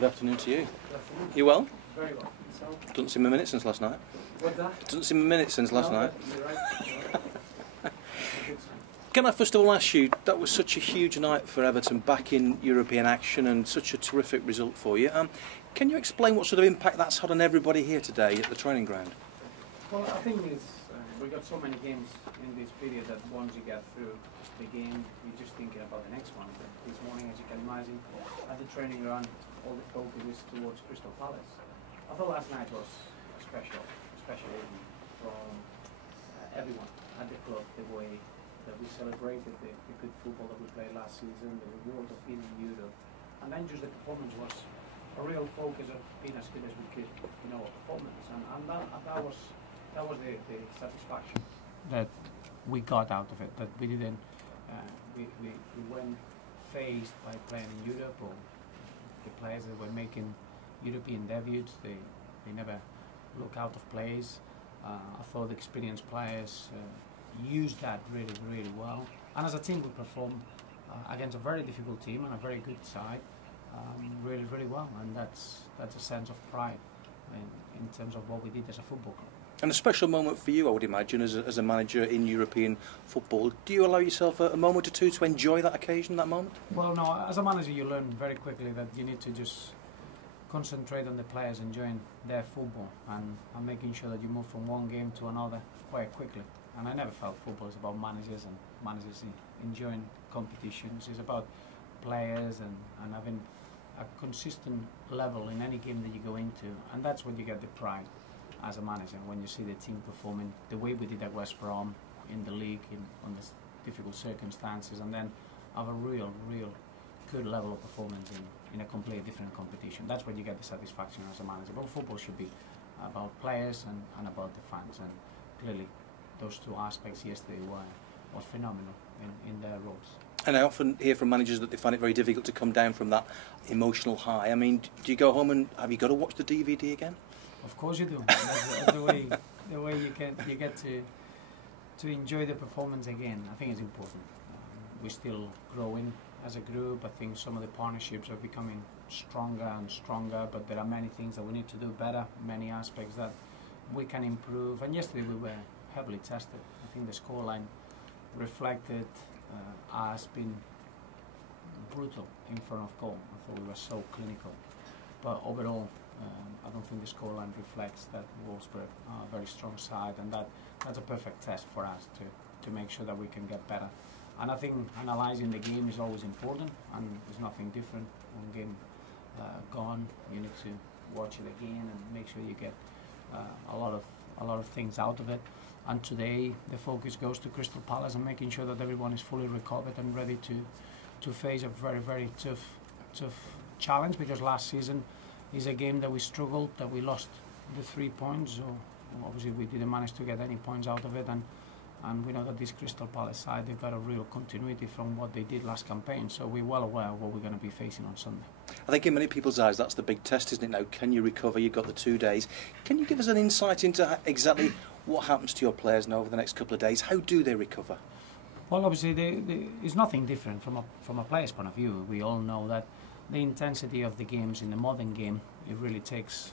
Good afternoon to you. Good afternoon. You well? Very well. Yourself? Doesn't seem a minute since last night. What's that? Doesn't seem a minute since last night. You're right. Can I first of all ask you, that was such a huge night for Everton, back in European action, and such a terrific result for you. Can you explain what sort of impact that's had on everybody here today at the training ground? Well, I think we got so many games in this period that once you get through the game, you're just thinking about the next one. But this morning, as you can imagine, at the training ground, all the focus is towards Crystal Palace. I thought last night was a special evening from everyone at the club, the way that we celebrated the good football that we played last season, the reward of being in Europe, and then just the performance was a real focus of being as good as we could in our performance, and that was the satisfaction that we got out of it. That we didn't we weren't faced by playing in Europe, or the players that were making European debuts, they never look out of place. I thought the experienced players used that really well, and as a team we performed against a very difficult team and a very good side really well, and that's a sense of pride in terms of what we did as a football club. And a special moment for you, I would imagine, as a manager in European football. Do you allow yourself a moment or two to enjoy that occasion, that moment? Well, no, as a manager you learn very quickly that you need to just concentrate on the players enjoying their football and making sure that you move from one game to another quite quickly. And I never felt football is about managers and managers enjoying competitions. It's about players and having a consistent level in any game that you go into, and that's when you get the pride as a manager, when you see the team performing the way we did at West Brom in the league under difficult circumstances, and then have a real good level of performance in a completely different competition. That's when you get the satisfaction as a manager. But football should be about players and about the fans, and clearly those two aspects yesterday were phenomenal in their roles. And I often hear from managers that they find it very difficult to come down from that emotional high. I mean, do you go home and have you got to watch the DVD again? Of course you do. That's the way you get to enjoy the performance again. I think it's important. We're still growing as a group. I think some of the partnerships are becoming stronger and stronger, but there are many things that we need to do better, many aspects that we can improve. And yesterday we were heavily tested. I think the scoreline reflected us being brutal in front of goal. I thought we were so clinical. But overall, I don't think the scoreline reflects that Wolfsburg are a very strong side, and that's a perfect test for us to make sure that we can get better. And I think analysing the game is always important, and there's nothing different. One game gone, you need to watch it again and make sure you get a lot of things out of it. And today the focus goes to Crystal Palace and making sure that everyone is fully recovered and ready to face a very tough challenge, because last season is a game that we struggled, that we lost the 3 points, so obviously we didn't manage to get any points out of it, and we know that this Crystal Palace side, they've got a real continuity from what they did last campaign, so we're well aware of what we're going to be facing on Sunday. I think in many people's eyes that's the big test, isn't it now? Can you recover? You've got the 2 days. Can you give us an insight into exactly what happens to your players now over the next couple of days? How do they recover? Well, obviously it's nothing different from a player's point of view. We all know that the intensity of the games in the modern game, it really takes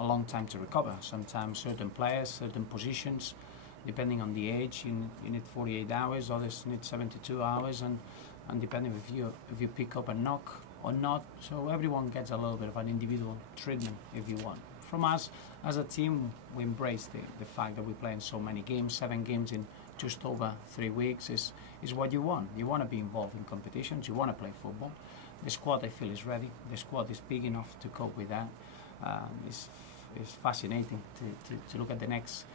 a long time to recover. Sometimes certain players, certain positions, depending on the age, you need 48 hours, others need 72 hours, and depending if you pick up a knock or not. So everyone gets a little bit of an individual treatment, if you want. From us, as a team, we embrace the fact that we're playing so many games, 7 games in just over 3 weeks is what you want. You want to be involved in competitions, you want to play football. The squad, I feel, is ready. The squad is big enough to cope with that. It's fascinating to look at the next.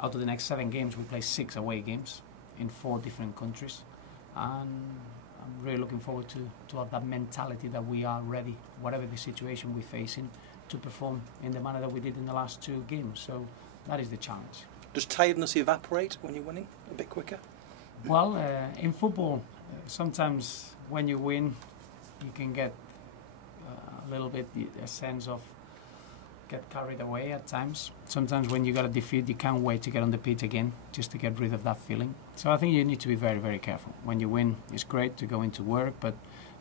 Out of the next 7 games, we play 6 away games in 4 different countries, and I'm really looking forward to have that mentality that we are ready, whatever the situation we're facing, to perform in the manner that we did in the last 2 games. So that is the challenge. Does tiredness evaporate when you're winning a bit quicker? Well, in football, sometimes when you win, you can get a little bit a sense of get carried away at times. Sometimes when you got a defeat, you can't wait to get on the pitch again, just to get rid of that feeling. So I think you need to be very careful. When you win, it's great to go into work, but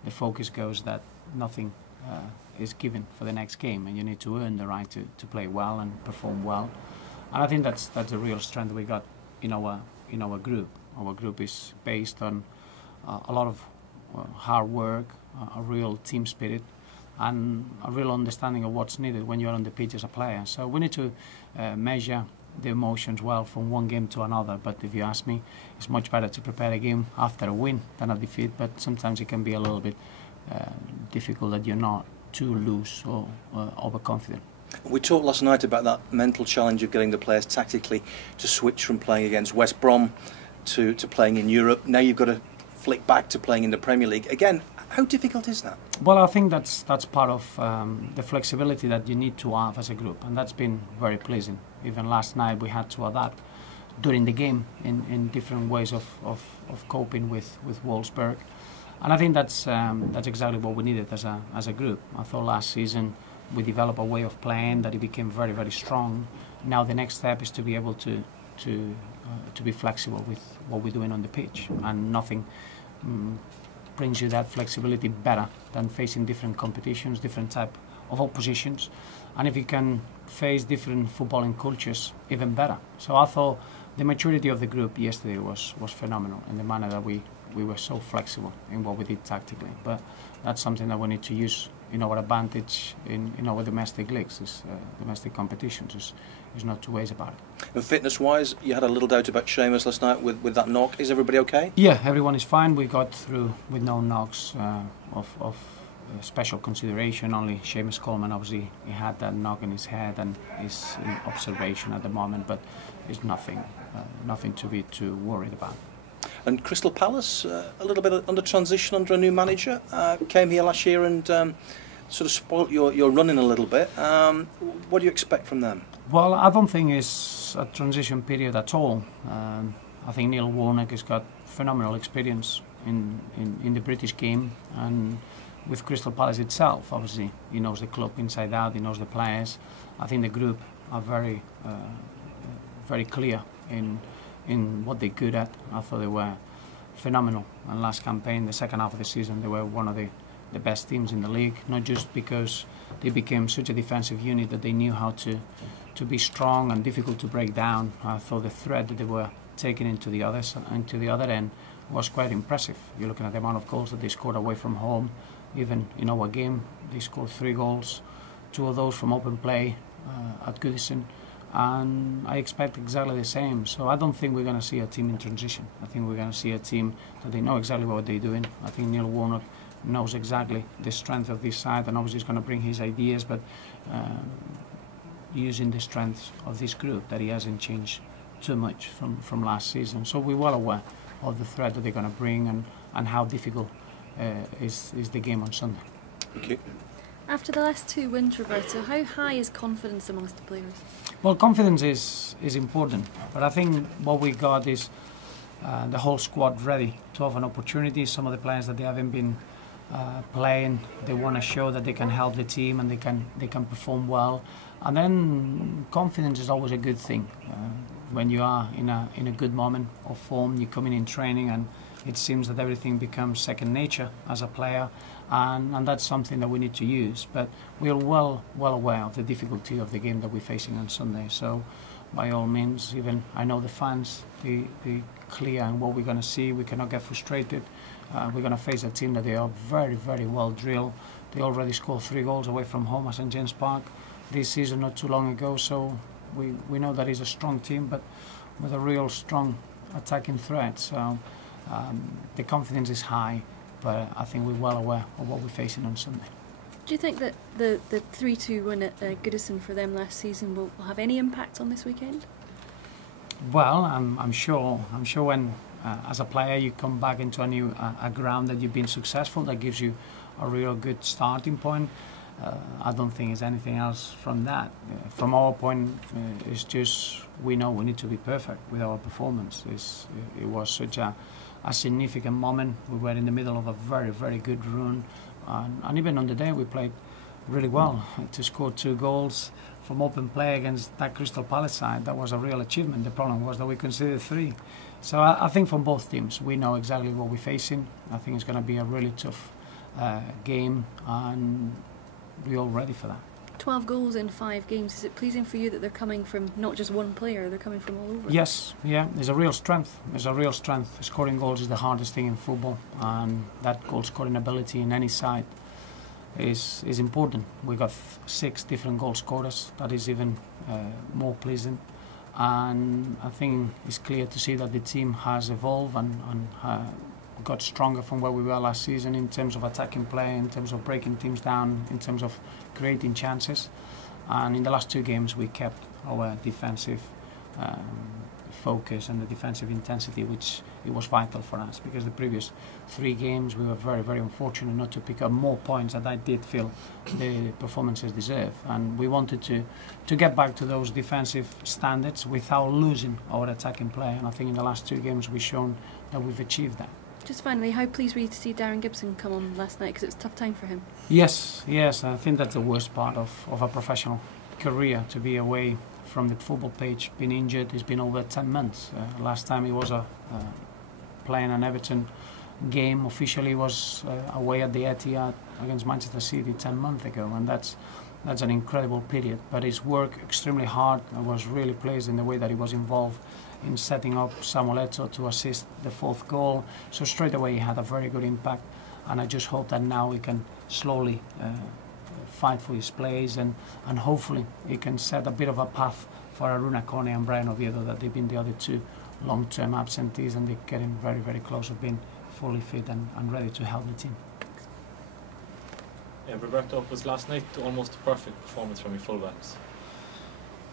the focus goes that nothing is given for the next game, and you need to earn the right to play well and perform well. And I think that's a real strength we got in our group. Our group is based on a lot of hard work, a real team spirit, and a real understanding of what's needed when you're on the pitch as a player. So we need to measure the emotions well from one game to another. But if you ask me, it's much better to prepare a game after a win than a defeat. But sometimes it can be a little bit difficult that you're not too loose or overconfident. We talked last night about that mental challenge of getting the players tactically to switch from playing against West Brom to playing in Europe. Now you've got to flick back to playing in the Premier League. Again, how difficult is that? Well, I think that's part of the flexibility that you need to have as a group, and that's been very pleasing. Even last night we had to adapt during the game in different ways of coping with Wolfsburg. And I think that's exactly what we needed as a group. I thought last season we developed a way of playing that it became very, very strong. Now the next step is to be able to be flexible with what we're doing on the pitch, and nothing brings you that flexibility better than facing different competitions, different type of oppositions, and if you can face different footballing cultures, even better. So I thought the maturity of the group yesterday was phenomenal in the manner that we were so flexible in what we did tactically. But that's something that we need to use in our advantage in our domestic leagues, domestic competitions. There's no two ways about it. And fitness-wise, you had a little doubt about Seamus last night with that knock. Is everybody okay? Yeah, everyone is fine. We got through with no knocks of special consideration. Only Seamus Coleman, obviously, he had that knock in his head and is in observation at the moment, but it's nothing to be too worried about. And Crystal Palace, a little bit under transition under a new manager, came here last year and sort of spoilt your running a little bit. What do you expect from them? Well, I don't think it's a transition period at all. I think Neil Warnock has got phenomenal experience in the British game, and with Crystal Palace itself, obviously, he knows the club inside out, he knows the players. I think the group are very, very clear in what they're good at. I thought they were phenomenal. And last campaign, the second half of the season, they were one of the best teams in the league, not just because they became such a defensive unit that they knew how to be strong and difficult to break down. I thought the threat that they were taking into the other end was quite impressive. You're looking at the amount of goals that they scored away from home. Even in our game, they scored 3 goals, 2 of those from open play at Goodison. And I expect exactly the same. So I don't think we're going to see a team in transition. I think we're going to see a team that they know exactly what they're doing. I think Neil Warnock knows exactly the strength of this side, and obviously he's going to bring his ideas, but using the strength of this group that he hasn't changed too much from last season. So we're well aware of the threat that they're going to bring and how difficult is the game on Sunday. Thank you. After the last 2 wins, Roberto, how high is confidence amongst the players? Well, confidence is important, but I think what we got is the whole squad ready to have an opportunity. Some of the players that they haven't been playing, they want to show that they can help the team and they can perform well. And then confidence is always a good thing. When you are in a good moment of form, you come in training and it seems that everything becomes second nature as a player, and that's something that we need to use. But we are well aware of the difficulty of the game that we're facing on Sunday. So by all means, even I know the fans, they clear on what we're going to see. We cannot get frustrated. We're going to face a team that they are very, very well drilled. They already scored 3 goals away from home at St James Park this season not too long ago. So we know that it's a strong team, but with a real strong attacking threat. So the confidence is high, but I think we're well aware of what we're facing on Sunday. Do you think that the 3-2 win at Goodison for them last season will have any impact on this weekend? Well, I'm sure when as a player you come back into a ground that you've been successful, that gives you a real good starting point. I don't think it's anything else from that. From our point, it's just we know we need to be perfect with our performance. It was such a significant moment. We were in the middle of a very, very good run, and even on the day we played really well. To score 2 goals from open play against that Crystal Palace side, that was a real achievement. The problem was that we conceded 3. So I think from both teams we know exactly what we're facing. I think it's going to be a really tough game, and we're all ready for that. 12 goals in 5 games. Is it pleasing for you that they're coming from not just one player, they're coming from all over? Yes, yeah, there's a real strength. Scoring goals is the hardest thing in football, and that goal scoring ability in any side is important. We got 6 different goal scorers. That is even more pleasing, and I think it's clear to see that the team has evolved and got stronger from where we were last season in terms of attacking play, in terms of breaking teams down, in terms of creating chances. And in the last 2 games we kept our defensive focus and the defensive intensity, which it was vital for us, because the previous 3 games we were very, very unfortunate not to pick up more points that I did feel the performances deserve. And we wanted to get back to those defensive standards without losing our attacking play, and I think in the last 2 games we've shown that we've achieved that. Just finally, how pleased were you to see Darren Gibson come on last night, because it was a tough time for him? Yes, I think that's the worst part of a professional career, to be away from the football pitch, been injured. It's been over 10 months. Last time he was playing an Everton game officially was away at the Etihad against Manchester City 10 months ago, and that's an incredible period. But he's worked extremely hard. I was really pleased in the way that he was involved in setting up Samuel Eto'o to assist the 4th goal. So straight away he had a very good impact, and I just hope that now he can slowly fight for his place, and hopefully he can set a bit of a path for Aruna Kone and Brian Oviedo, that they've been the other 2 long-term absentees, and they're getting very, very close of being fully fit and ready to help the team. Yeah, Roberto, was last night almost a perfect performance from your fullbacks?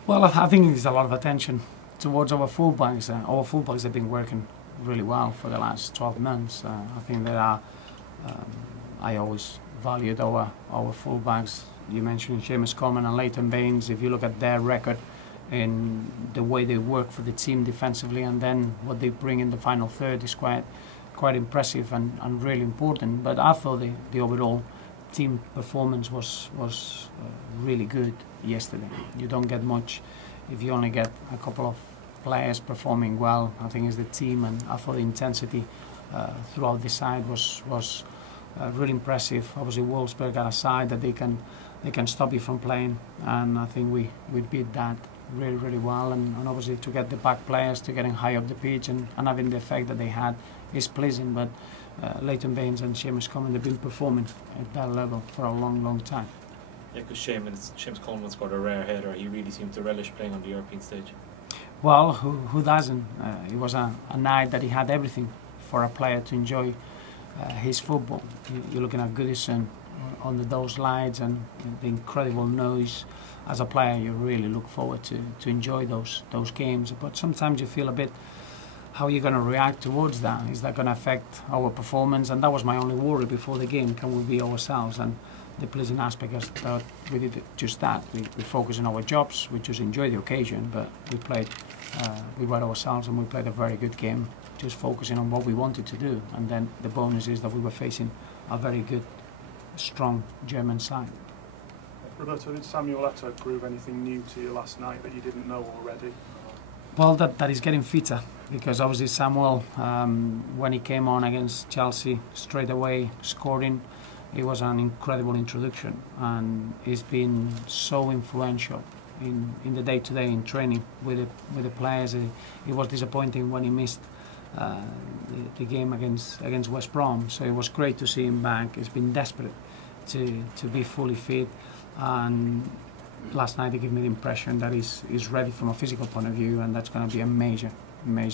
Well, I think there's a lot of attention towards our fullbacks. Our fullbacks have been working really well for the last 12 months. I think there are. I always valued our fullbacks. You mentioned Seamus Coleman and Leighton Baines. If you look at their record and the way they work for the team defensively, and then what they bring in the final third is quite impressive and really important. But I thought the overall team performance was really good yesterday. You don't get much if you only get a couple of players performing well. I think it's the team, and I thought the intensity throughout the side was really impressive. Obviously Wolfsburg got a side that they can stop you from playing, and I think we beat that really, really well. And obviously to get the back players to getting high up the pitch and having the effect that they had is pleasing. But Leighton Baines and Seamus Coleman, they've been performing at that level for a long, long time. Yeah, because Seamus Coleman scored a rare header. He really seemed to relish playing on the European stage. Well, who doesn't? It was a night that he had everything for a player to enjoy his football. You're looking at Goodison on those lights and the incredible noise. As a player, you really look forward to enjoy those games. But sometimes you feel a bit, how are you going to react towards that? Is that going to affect our performance? And that was my only worry before the game. Can we be ourselves? And the pleasing aspect is that we did just that. We focused on our jobs. We just enjoyed the occasion, but we were ourselves, and we played a very good game, just focusing on what we wanted to do. And then the bonus is that we were facing a very good, strong German side. Roberto, did Samuel Eto'o prove anything new to you last night that you didn't know already? Well, that he's getting fitter, because obviously Samuel, when he came on against Chelsea, straight away scoring, it was an incredible introduction, and he's been so influential in the day-to-day in training with the players. It was disappointing when he missed the game against West Brom, so it was great to see him back. He's been desperate to be fully fit, and last night he gave me the impression that he's ready from a physical point of view, and that's going to be a major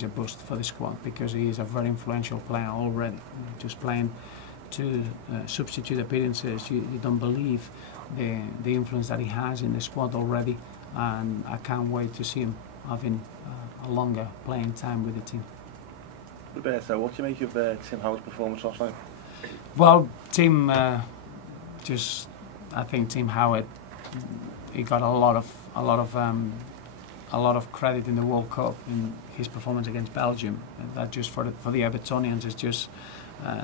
boost for the squad, because he is a very influential player already. Just playing 2 substitute appearances, you don't believe the influence that he has in the squad already, and I can't wait to see him having a longer playing time with the team. Roberto, what do you make of Tim Howard's performance last night? Well, I think Tim Howard, he got a lot of credit in the World Cup in his performance against Belgium. And that just for the Evertonians is just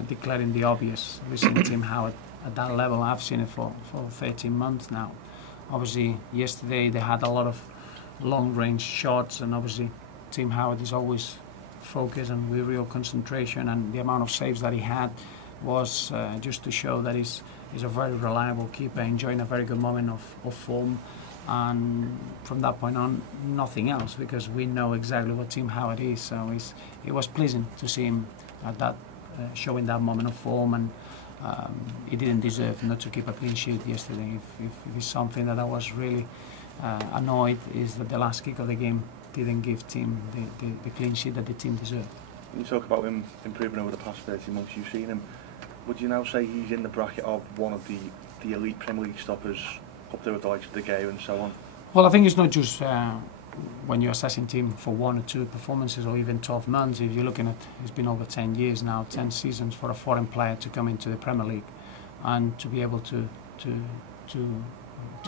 declaring the obvious. We've seen Tim Howard at that level. I've seen it for 13 months now. Obviously, yesterday they had a lot of long-range shots, and obviously Tim Howard is always focused and with real concentration, and the amount of saves that he had was just to show that he's a very reliable keeper, enjoying a very good moment of form. And from that point on, nothing else, because we know exactly what Tim Howard is. So it was pleasing to see him at that, showing that moment of form, and he didn't deserve not to keep a clean sheet yesterday. If it's something that I was really annoyed, is that the last kick of the game didn't give Tim the clean sheet that the team deserved. When you talk about him improving over the past 13 months, you've seen him. Would you now say he's in the bracket of one of the elite Premier League stoppers, up there with the likes of De Gea and so on? Well, I think it's not just when you're assessing team for 1 or 2 performances or even 12 months. If you're looking at, it's been over 10 years now, 10 seasons for a foreign player to come into the Premier League and to be able to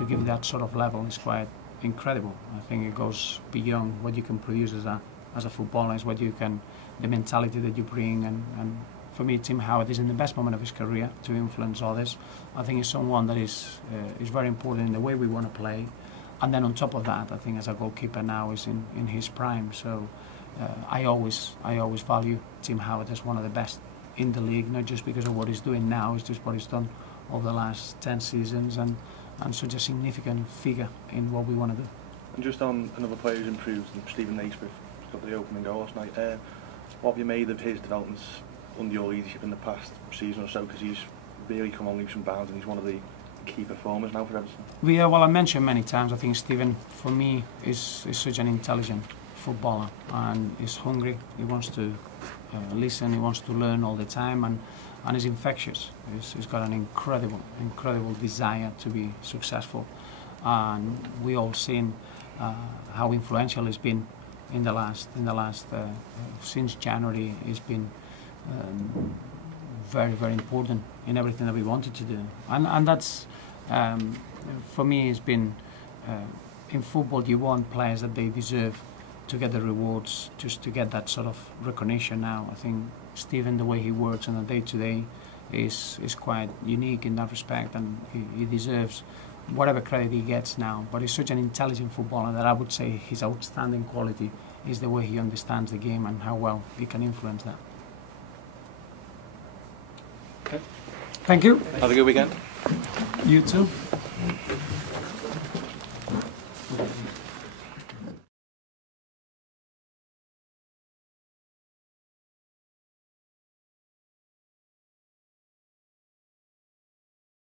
give that sort of level is quite incredible. I think it goes beyond what you can produce as a footballer. It's what you can, the mentality that you bring, and for me, Tim Howard is in the best moment of his career to influence others. I think he's someone that is very important in the way we want to play. And then on top of that, I think as a goalkeeper now is in his prime. So I always value Tim Howard as one of the best in the league, not just because of what he's doing now, it's just what he's done over the last 10 seasons, and such a significant figure in what we want to do. And just on another player who's improved, Stephen Naismith got the opening goal last night. What have you made of his developments under your leadership in the past season or so? Because he's really come on leaps and bounds, and he's one of the key performers now for Everton. Well, I mentioned many times, I think Stephen, for me, is such an intelligent footballer, and is hungry. He wants to listen, he wants to learn all the time, and he's infectious. He's got an incredible desire to be successful, and we all seen how influential he's been in the last since January. He's been very important in everything that we wanted to do, and that's for me, it's been in football, you want players that they deserve to get the rewards, just to get that sort of recognition. Now I think Stephen, the way he works on a day-to-day is quite unique in that respect, and he deserves whatever credit he gets now. But he's such an intelligent footballer that I would say his outstanding quality is the way he understands the game and how well he can influence that. Okay. Thank you. Have a good weekend. You too.